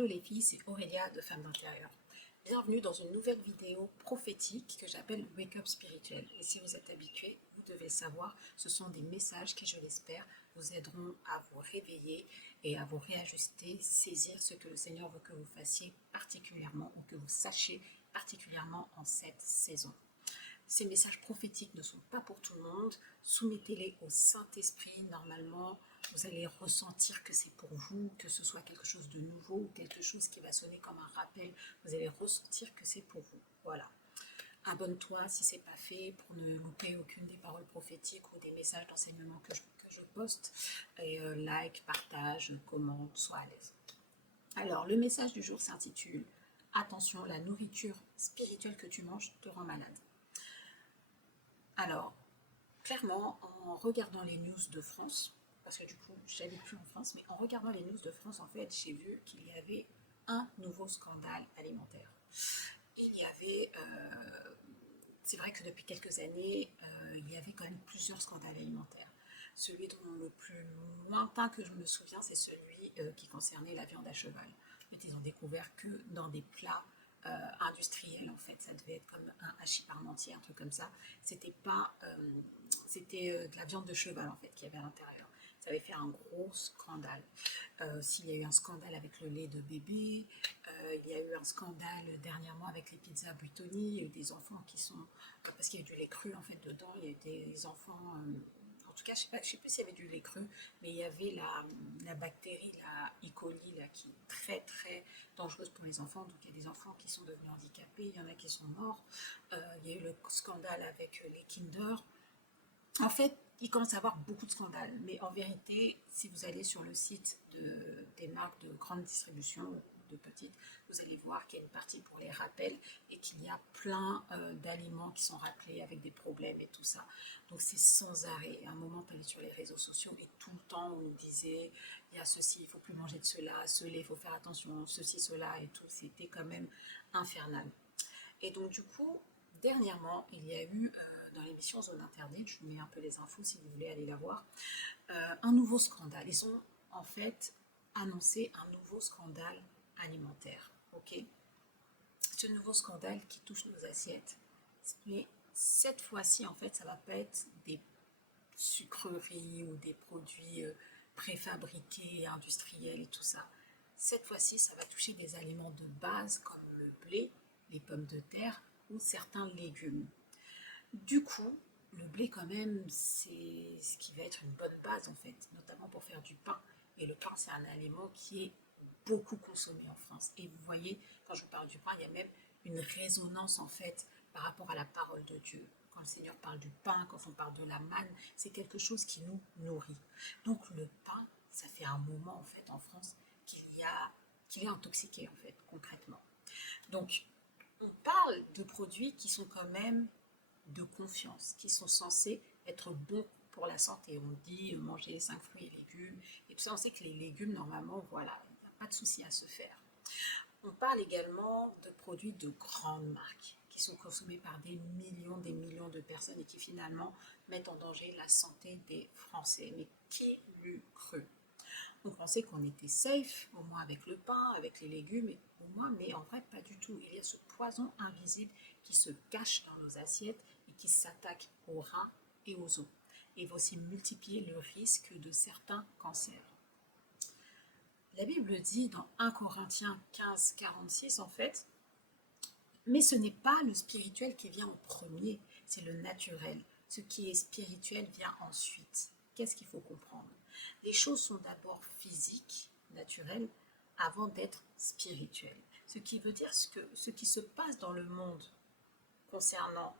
Hello les filles, c'est Aurélia de Femmes d'Intérieur. Bienvenue dans une nouvelle vidéo prophétique que j'appelle Wake Up Spirituel. Et si vous êtes habitués, vous devez le savoir, ce sont des messages qui, je l'espère, vous aideront à vous réveiller et à vous réajuster, saisir ce que le Seigneur veut que vous fassiez particulièrement ou que vous sachiez particulièrement en cette saison. Ces messages prophétiques ne sont pas pour tout le monde. Soumettez-les au Saint-Esprit. Normalement, vous allez ressentir que c'est pour vous, que ce soit quelque chose de nouveau ou quelque chose qui va sonner comme un rappel. Vous allez ressentir que c'est pour vous. Voilà. Abonne-toi si ce n'est pas fait pour ne louper aucune des paroles prophétiques ou des messages d'enseignement que je poste. Et like, partage, commente, sois à l'aise. Alors, le message du jour s'intitule « Attention, la nourriture spirituelle que tu manges te rend malade ». Alors, clairement, en regardant les news de France, parce que du coup, je n'habite plus en France, mais en regardant les news de France, en fait, j'ai vu qu'il y avait un nouveau scandale alimentaire. Il y avait, c'est vrai que depuis quelques années, il y avait quand même plusieurs scandales alimentaires. Celui dont le plus lointain que je me souviens, c'est celui qui concernait la viande à cheval. En fait, ils ont découvert que dans des plats industriel en fait, ça devait être comme un hachis parmentier, un truc comme ça. C'était pas, c'était de la viande de cheval en fait qu'il y avait à l'intérieur. Ça avait fait un gros scandale. S'il y a eu un scandale avec le lait de bébé, il y a eu un scandale dernièrement avec les pizzas Buitoni. Il y a eu des enfants qui sont, parce qu'il y a eu du lait cru en fait dedans. Il y a eu des enfants. En tout cas, je ne sais plus s'il y avait du lait cru, mais il y avait la bactérie, la E. coli, là, qui est très très dangereuse pour les enfants. Donc il y a des enfants qui sont devenus handicapés, il y en a qui sont morts. Il y a eu le scandale avec les Kinder. En fait, il commence à y avoir beaucoup de scandales. Mais en vérité, si vous allez sur le site des marques de grande distribution, de petites, vous allez voir qu'il y a une partie pour les rappels et qu'il y a plein d'aliments qui sont rappelés avec des problèmes et tout ça. Donc c'est sans arrêt. À un moment, tu allais sur les réseaux sociaux et tout le temps, on nous disait il y a ceci, il ne faut plus manger de cela, ce lait, il faut faire attention, ceci, cela et tout. C'était quand même infernal. Et donc du coup, dernièrement, il y a eu dans l'émission Zone Interdite, je vous mets un peu les infos si vous voulez aller la voir, un nouveau scandale. Ils ont en fait annoncé un nouveau scandale alimentaire. Ok, ce nouveau scandale qui touche nos assiettes. Mais cette fois-ci, en fait, ça ne va pas être des sucreries ou des produits préfabriqués, industriels et tout ça. Cette fois-ci, ça va toucher des aliments de base comme le blé, les pommes de terre ou certains légumes. Du coup, le blé quand même, c'est ce qui va être une bonne base en fait, notamment pour faire du pain. Et le pain, c'est un aliment qui est beaucoup consommé en France. Et vous voyez, quand je vous parle du pain, il y a même une résonance en fait par rapport à la parole de Dieu. Quand le Seigneur parle du pain, quand on parle de la manne, c'est quelque chose qui nous nourrit. Donc le pain, ça fait un moment en fait en France qu'il est intoxiqué en fait, concrètement. Donc on parle de produits qui sont quand même de confiance, qui sont censés être bons pour la santé. On dit manger 5 fruits et légumes, et tout ça, on sait que les légumes, normalement, voilà, il n'y a pas de souci à se faire. On parle également de produits de grandes marques, qui sont consommés par des millions de personnes et qui finalement mettent en danger la santé des Français. Mais qui l'eût cru? On pensait qu'on était safe, au moins avec le pain, avec les légumes, au moins, mais en fait pas du tout. Il y a ce poison invisible qui se cache dans nos assiettes et qui s'attaque aux reins et aux os. Et va aussi multiplier le risque de certains cancers. La Bible dit dans 1 Corinthiens 15, 46 en fait, mais ce n'est pas le spirituel qui vient en premier, c'est le naturel. Ce qui est spirituel vient ensuite. Qu'est-ce qu'il faut comprendre? Les choses sont d'abord physiques, naturelles, avant d'être spirituelles. Ce qui veut dire que ce qui se passe dans le monde concernant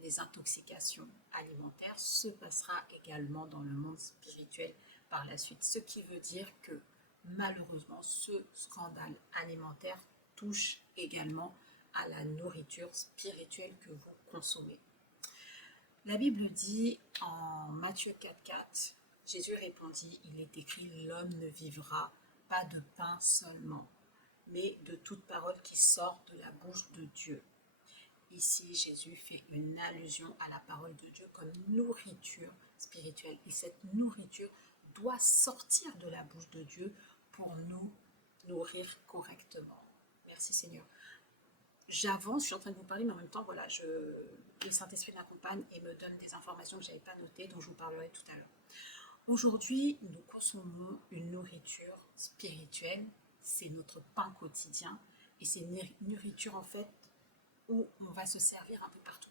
les intoxications alimentaires se passera également dans le monde spirituel par la suite. Ce qui veut dire que malheureusement, ce scandale alimentaire touche également à la nourriture spirituelle que vous consommez. La Bible dit en Matthieu 4,4, Jésus répondit, il est écrit, l'homme ne vivra pas de pain seulement, mais de toute parole qui sort de la bouche de Dieu. Ici, Jésus fait une allusion à la parole de Dieu comme nourriture spirituelle. Et cette nourriture doit sortir de la bouche de Dieu pour nous nourrir correctement. Merci Seigneur. J'avance, je suis en train de vous parler, mais en même temps, voilà, le Saint-Esprit m'accompagne et me donne des informations que je n'avais pas notées, dont je vous parlerai tout à l'heure. Aujourd'hui, nous consommons une nourriture spirituelle, c'est notre pain quotidien, et c'est une nourriture en fait où on va se servir un peu partout.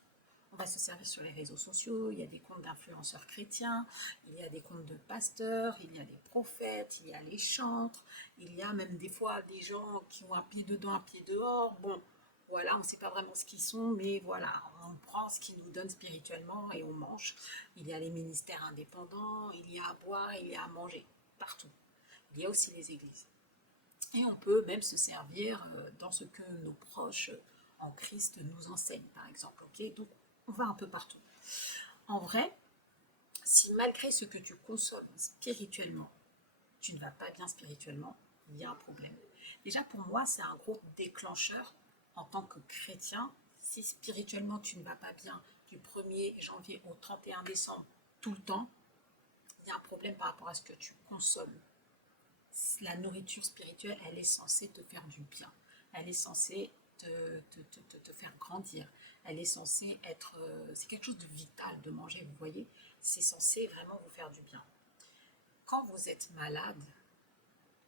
On va se servir sur les réseaux sociaux, il y a des comptes d'influenceurs chrétiens, il y a des comptes de pasteurs, il y a des prophètes, il y a les chantres, il y a même des fois des gens qui ont un pied dedans, un pied dehors. Bon, voilà, on ne sait pas vraiment ce qu'ils sont, mais voilà, on prend ce qu'ils nous donnent spirituellement et on mange. Il y a les ministères indépendants, il y a à boire, il y a à manger, partout. Il y a aussi les églises. Et on peut même se servir dans ce que nos proches en Christ nous enseignent, par exemple. Ok, donc on va un peu partout. En vrai, si malgré ce que tu consommes spirituellement, tu ne vas pas bien spirituellement, il y a un problème. Déjà pour moi, c'est un gros déclencheur en tant que chrétien. Si spirituellement tu ne vas pas bien du 1er janvier au 31 décembre tout le temps, il y a un problème par rapport à ce que tu consommes. La nourriture spirituelle, elle est censée te faire du bien. Elle est censée te faire grandir. Elle est censée être... c'est quelque chose de vital de manger, vous voyez. C'est censé vraiment vous faire du bien. Quand vous êtes malade,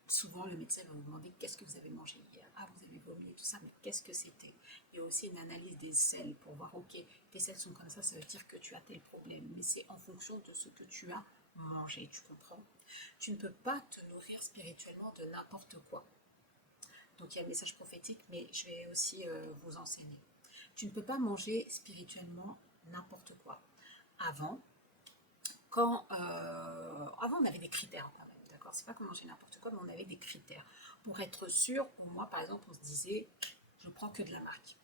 souvent le médecin va vous demander qu'est-ce que vous avez mangé hier. Ah, vous avez vomi et tout ça, mais qu'est-ce que c'était? Il y a aussi une analyse des selles pour voir, ok, tes selles sont comme ça veut dire que tu as tel problème. Mais c'est en fonction de ce que tu as mangé, tu comprends? Tu ne peux pas te nourrir spirituellement de n'importe quoi. Donc il y a le message prophétique, mais je vais aussi vous enseigner. Tu ne peux pas manger spirituellement n'importe quoi. Avant, avant on avait des critères quand même, d'accord? C'est pas qu'on mangeait n'importe quoi, mais on avait des critères. Pour être sûr, pour moi par exemple, on se disait, je prends que de la marque.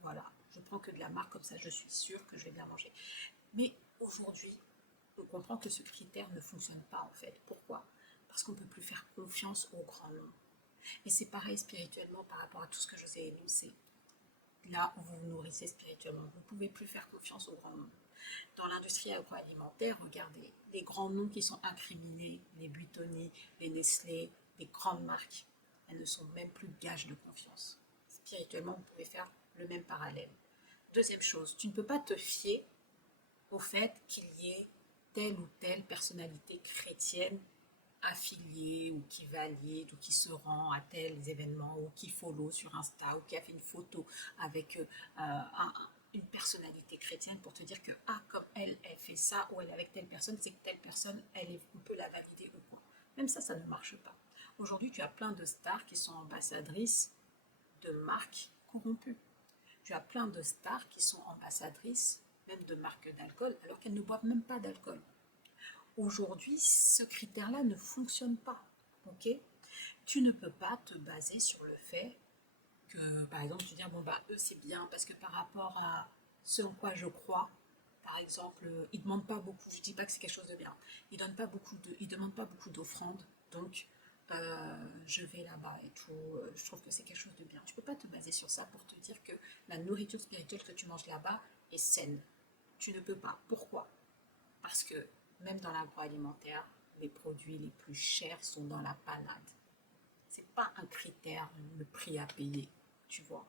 Voilà, je prends que de la marque, comme ça je suis sûre que je vais bien manger. Mais aujourd'hui, on comprend que ce critère ne fonctionne pas en fait. Pourquoi? Parce qu'on ne peut plus faire confiance au grand nom. Et c'est pareil spirituellement par rapport à tout ce que je vous ai énoncé. Là où vous vous nourrissez spirituellement, vous ne pouvez plus faire confiance au grand nom. Dans l'industrie agroalimentaire, regardez, les grands noms qui sont incriminés, les Buitoni, les Nestlé, les grandes marques, elles ne sont même plus gages de confiance. Spirituellement, vous pouvez faire le même parallèle. Deuxième chose, tu ne peux pas te fier au fait qu'il y ait telle ou telle personnalité chrétienne affiliée ou qui valide ou qui se rend à tels événements ou qui follow sur Insta ou qui a fait une photo avec une personnalité chrétienne pour te dire que comme elle fait ça ou elle est avec telle personne, c'est que telle personne, on peut la valider ou quoi. Même ça ne marche pas. Aujourd'hui, tu as plein de stars qui sont ambassadrices de marques corrompues. Tu as plein de stars qui sont ambassadrices même de marques d'alcool alors qu'elles ne boivent même pas d'alcool. Aujourd'hui, ce critère-là ne fonctionne pas. Ok? Tu ne peux pas te baser sur le fait que, par exemple, tu dis bon bah eux c'est bien parce que par rapport à ce en quoi je crois, par exemple, ils ne demandent pas beaucoup. Je dis pas que c'est quelque chose de bien. Ils demandent pas beaucoup d'offrandes, donc je vais là-bas et tout. Je trouve que c'est quelque chose de bien. Tu peux pas te baser sur ça pour te dire que la nourriture spirituelle que tu manges là-bas est saine. Tu ne peux pas. Pourquoi? Parce que même dans l'agroalimentaire, les produits les plus chers sont dans la panade. C'est pas un critère, le prix à payer, tu vois.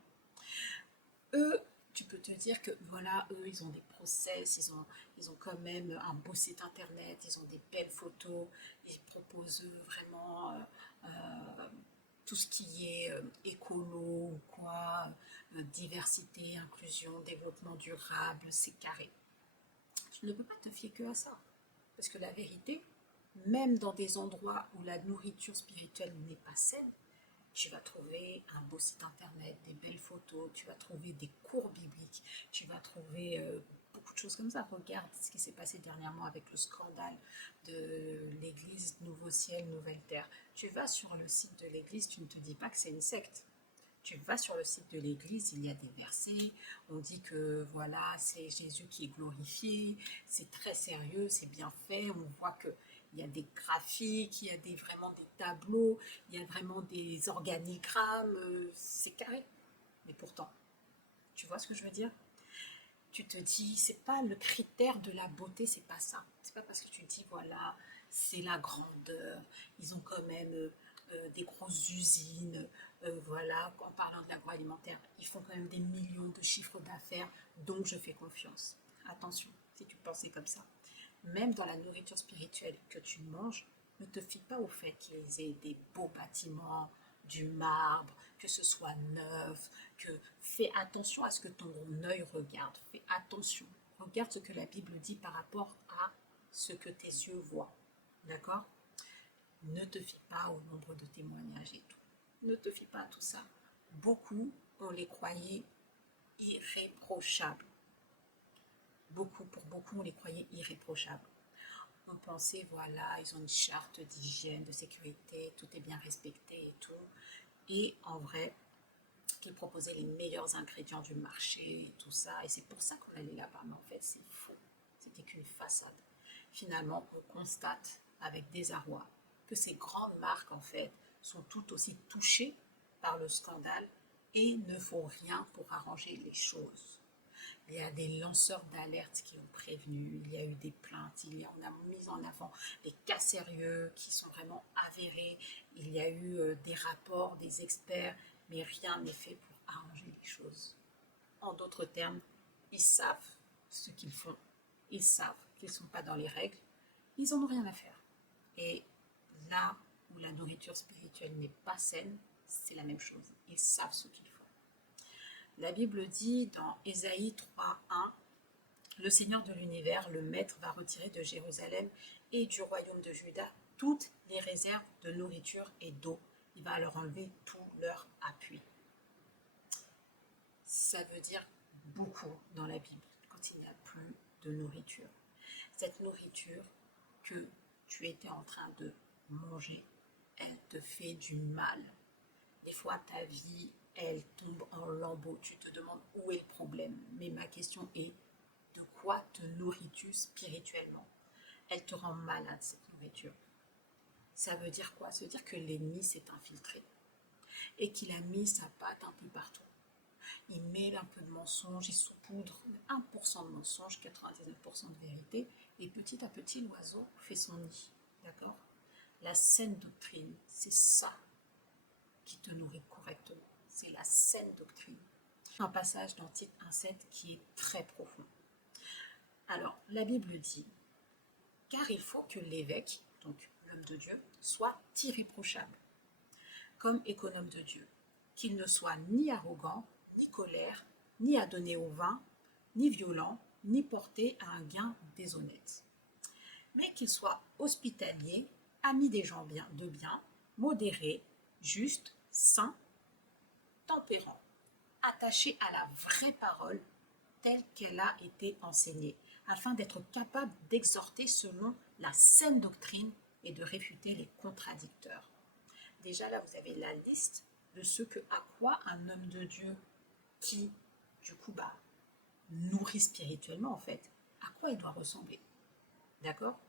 Eux, tu peux te dire que voilà, eux, ils ont des process, ils ont quand même un beau site internet, ils ont des belles photos, ils proposent vraiment tout ce qui est écolo ou quoi, diversité, inclusion, développement durable, c'est carré. Tu ne peux pas te fier que à ça. Parce que la vérité, même dans des endroits où la nourriture spirituelle n'est pas saine, tu vas trouver un beau site internet, des belles photos, tu vas trouver des cours bibliques, tu vas trouver beaucoup de choses comme ça. Regarde ce qui s'est passé dernièrement avec le scandale de l'église Nouveau Ciel, Nouvelle Terre. Tu vas sur le site de l'église, tu ne te dis pas que c'est une secte. Tu vas sur le site de l'église, il y a des versets, on dit que voilà, c'est Jésus qui est glorifié, c'est très sérieux, c'est bien fait, on voit que il y a des graphiques, il y a vraiment des tableaux, il y a vraiment des organigrammes, c'est carré. Mais pourtant, tu vois ce que je veux dire? Tu te dis, c'est pas le critère de la beauté, c'est pas ça. C'est pas parce que tu dis, voilà, c'est la grandeur, ils ont quand même des grosses usines, voilà, en parlant de l'agroalimentaire, ils font quand même des millions de chiffres d'affaires, donc je fais confiance. Attention, si tu pensais comme ça. Même dans la nourriture spirituelle que tu manges, ne te fie pas au fait qu'ils aient des beaux bâtiments, du marbre, que ce soit neuf, que fais attention à ce que ton œil regarde, fais attention. Regarde ce que la Bible dit par rapport à ce que tes yeux voient. D'accord? Ne te fie pas au nombre de témoignages et tout. Ne te fie pas à tout ça. Beaucoup, on les croyait irréprochables. Pour beaucoup, on les croyait irréprochables. On pensait, voilà, ils ont une charte d'hygiène, de sécurité, tout est bien respecté et tout. Et en vrai, qu'ils proposaient les meilleurs ingrédients du marché et tout ça. Et c'est pour ça qu'on allait là-bas. Mais en fait, c'est faux. C'était qu'une façade. Finalement, on constate avec désarroi que ces grandes marques, en fait, sont tout aussi touchées par le scandale et ne font rien pour arranger les choses. Il y a des lanceurs d'alerte qui ont prévenu, il y a eu des plaintes, on a mis en avant des cas sérieux qui sont vraiment avérés, il y a eu des rapports, des experts, mais rien n'est fait pour arranger les choses. En d'autres termes, ils savent ce qu'ils font, ils savent qu'ils ne sont pas dans les règles, ils n'en ont rien à faire. Et là où la nourriture spirituelle n'est pas saine, c'est la même chose, ils savent ce qu'ils font. La Bible dit dans Ésaïe 3:1, le Seigneur de l'univers, le Maître, va retirer de Jérusalem et du royaume de Juda toutes les réserves de nourriture et d'eau. Il va leur enlever tout leur appui. Ça veut dire beaucoup dans la Bible quand il n'y a plus de nourriture. Cette nourriture que tu étais en train de manger, elle te fait du mal. Des fois, ta vie, elle tombe en lambeaux. Tu te demandes où est le problème. Mais ma question est, de quoi te nourris-tu spirituellement? Elle te rend malade, cette nourriture. Ça veut dire quoi? Ça veut dire que l'ennemi s'est infiltré et qu'il a mis sa patte un peu partout. Il mêle un peu de mensonges, il saupoudre 1% de mensonges, 99% de vérité, et petit à petit, l'oiseau fait son nid. D'accord? La saine doctrine, c'est ça qui te nourrit correctement. C'est la saine doctrine. Un passage dans Tite 1,7 qui est très profond. Alors, la Bible dit, car il faut que l'évêque, donc l'homme de Dieu, soit irréprochable, comme économe de Dieu, qu'il ne soit ni arrogant, ni colère, ni adonné au vin, ni violent, ni porté à un gain déshonnête, mais qu'il soit hospitalier, ami des gens de bien, modéré, juste, saint, tempérant, attaché à la vraie parole telle qu'elle a été enseignée, afin d'être capable d'exhorter selon la saine doctrine et de réfuter les contradicteurs. Déjà là, vous avez la liste de ce à quoi un homme de Dieu qui, du coup, nourrit spirituellement, en fait, à quoi il doit ressembler. D'accord?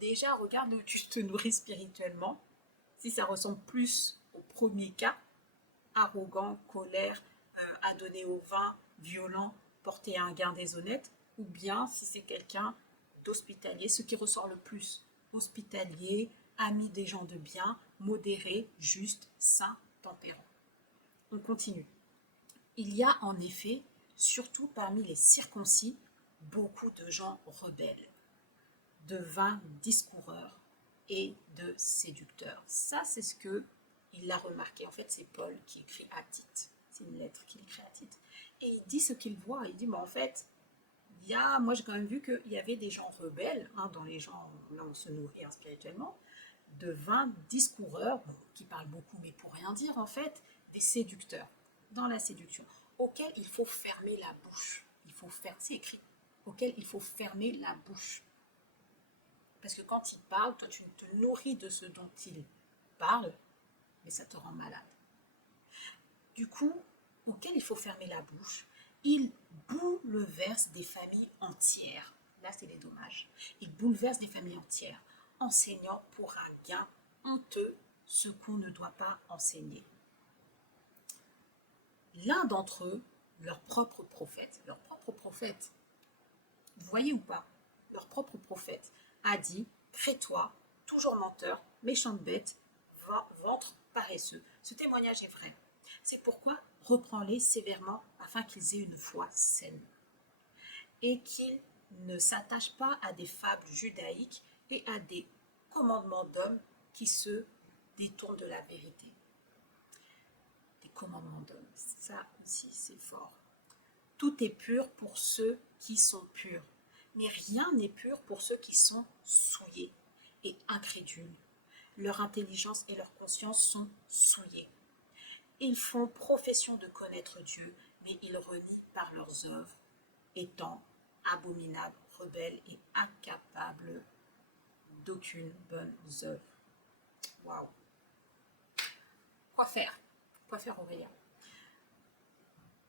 Déjà, regarde où tu te nourris spirituellement. Si ça ressemble plus au premier cas, arrogant, colère, adonné au vin, violent, porté à un gain déshonnête, ou bien si c'est quelqu'un d'hospitalier, ce qui ressort le plus, hospitalier, ami des gens de bien, modéré, juste, saint, tempérant. On continue. Il y a en effet, surtout parmi les circoncis, beaucoup de gens rebelles, de vains discoureurs et de séducteurs. Ça, c'est ce que il a remarqué. En fait, c'est Paul qui écrit à Tite. C'est une lettre qu'il écrit à Tite. Et il dit ce qu'il voit. Il dit, en fait, moi j'ai quand même vu qu'il y avait des gens rebelles, dans les gens, là on se nourrit spirituellement, de vains discoureurs, qui parlent beaucoup mais pour rien dire en fait, des séducteurs, dans la séduction, auxquels il faut fermer la bouche. C'est écrit, auxquels il faut fermer la bouche. Parce que quand il parle, toi tu te nourris de ce dont il parle, mais ça te rend malade. Du coup, auquel il faut fermer la bouche, il bouleverse des familles entières. Là, c'est les dommages. Il bouleverse des familles entières, enseignant pour un gain honteux ce qu'on ne doit pas enseigner. L'un d'entre eux, leur propre prophète, vous voyez ou pas, leur propre prophète a dit, crétois, toujours menteur, méchante bête, ventre paresseux. Ce témoignage est vrai. C'est pourquoi reprends-les sévèrement afin qu'ils aient une foi saine et qu'ils ne s'attachent pas à des fables judaïques et à des commandements d'hommes qui se détournent de la vérité. Des commandements d'hommes, ça aussi c'est fort. Tout est pur pour ceux qui sont purs, mais rien n'est pur pour ceux qui sont souillés et incrédules. Leur intelligence et leur conscience sont souillées. Ils font profession de connaître Dieu, mais ils renient par leurs œuvres, étant abominables, rebelles et incapables d'aucune bonne œuvre. Waouh! Quoi faire? Quoi faire, Aurélia?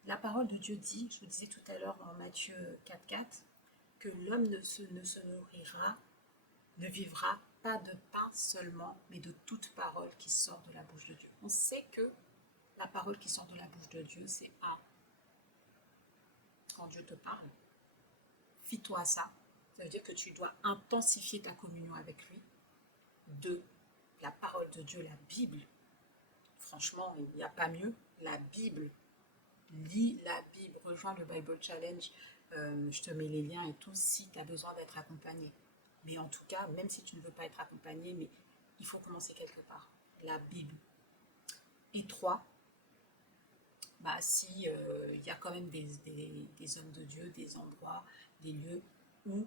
La parole de Dieu dit, je vous disais tout à l'heure dans Matthieu 4,4, que l'homme ne se nourrira, ne vivra pas de pain seulement, mais de toute parole qui sort de la bouche de Dieu. On sait que la parole qui sort de la bouche de Dieu, c'est un. Quand Dieu te parle, fie-toi à ça. Ça veut dire que tu dois intensifier ta communion avec lui. 2. La parole de Dieu, la Bible. Franchement, il n'y a pas mieux. La Bible. Lis la Bible. Rejoins le Bible Challenge. Je te mets les liens et tout si tu as besoin d'être accompagné. Mais en tout cas, même si tu ne veux pas être accompagné, mais il faut commencer quelque part. La Bible. Et 3. Si il y a quand même des hommes de Dieu, des endroits, des lieux où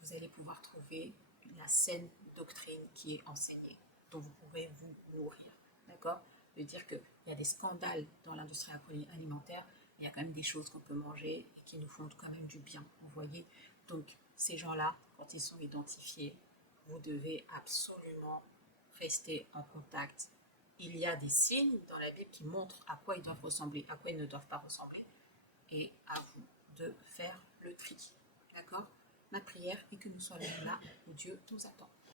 vous allez pouvoir trouver la saine doctrine qui est enseignée, dont vous pourrez vous nourrir. D'accord? De dire qu'il y a des scandales dans l'industrie alimentaire, il y a quand même des choses qu'on peut manger et qui nous font quand même du bien. Vous voyez? Donc, ces gens-là, quand ils sont identifiés, vous devez absolument rester en contact. Il y a des signes dans la Bible qui montrent à quoi ils doivent ressembler, à quoi ils ne doivent pas ressembler, et à vous de faire le tri. D'accord? Ma prière est que nous soyons là où Dieu nous attend.